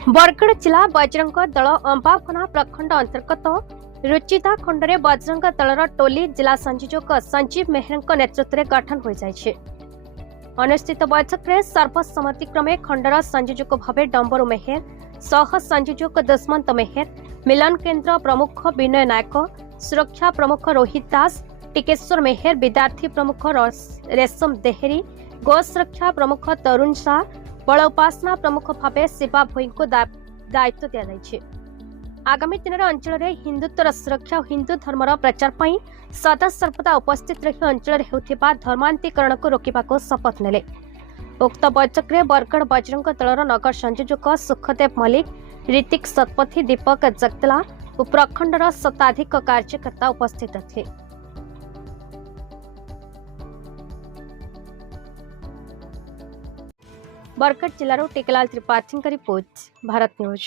बरगढ़ जिला बजरंग दल अंबाफना प्रखंड अंतर्गत रुचिता खंडरे बजरंग दलर टोली जिला संयोजक संजीव मेहर नेतृत्व में गठन हो जाइछे। अनुष्ठित बैठक में सर्वसम्मतिक्रमे खंडर संयोजक भाव डंबरू मेहर, सह संयोजक दुष्मंत मेहर, मिलन केन्द्र प्रमुख विनय नायक, सुरक्षा प्रमुख रोहित दास, टिकेश्वर मेहर, विद्यार्थी प्रमुख रेशम देहरी, गौ सुरक्षा प्रमुख तरुण शाह, बल उपासना प्रमुख भाव शिवा भोई को दायित्व दिया। आगामी दिन में अंचल में हिंदुत्वर सुरक्षा और हिंदू धर्मर प्रचार पर सदा सर्वदा उपस्थित रही अंचल होता धर्मांतरीकरण को रोकने को शपथ नेले। उक्त बैठक में बरगढ़ बजरंग दलर नगर संयोजक सुखदेव मल्लिक, ऋतिक शतपथी, दीपक जगदला और प्रखंडर शताधिक कार्यकर्ता उपस्थित थे। बरगढ़ जिलार टिकलाल त्रिपाठी रिपोर्ट, भारत न्यूज।